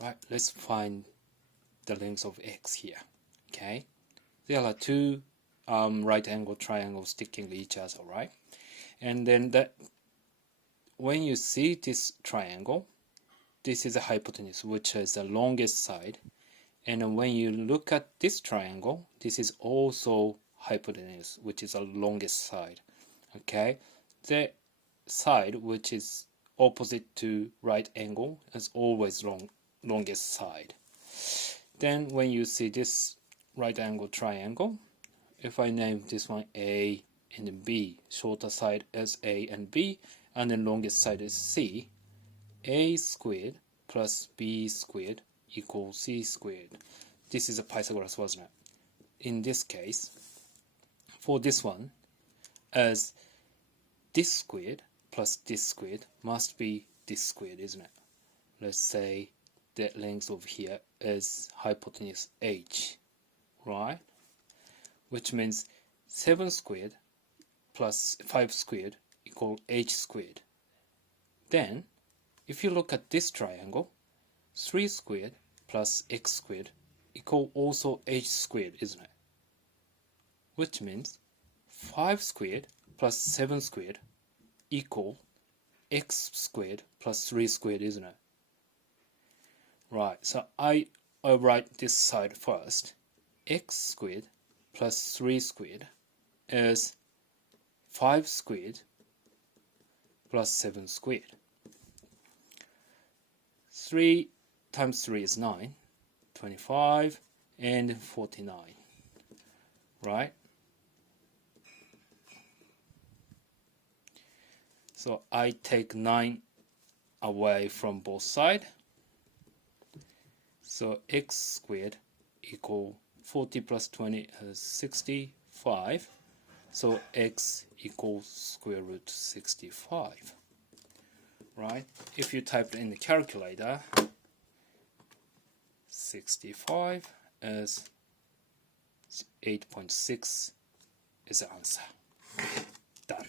Right, let's find the length of x here. Okay, there are two right angle triangles sticking to each other, right? And then when you see this triangle, this is a hypotenuse, which is the longest side. And when you look at this triangle, this is also hypotenuse, which is the longest side. Okay, the side which is opposite to right angle is always longest side. Then when you see this right angle triangle, if I name this one A and B, shorter side is A and B, and the longest side is C, A squared plus B squared equals C squared. This is a Pythagoras, wasn't it? In this case, for this one, as this squared plus this squared must be this squared, isn't it? Let's say the length over here is hypotenuse h, right? Which means 7 squared plus 5 squared equal h squared. Then, if you look at this triangle, 3 squared plus x squared equal also h squared, isn't it? Which means 5 squared plus 7 squared equal x squared plus 3 squared, isn't it? Right, so I write this side first. X squared plus 3 squared is 5 squared plus 7 squared. 3 times 3 is 9, 25, and 49, right? So I take 9 away from both sides. So x squared equal 40 plus 20 is 65. So x equals square root 65. Right? If you type in the calculator, 65 is 8.6 is the answer. Done.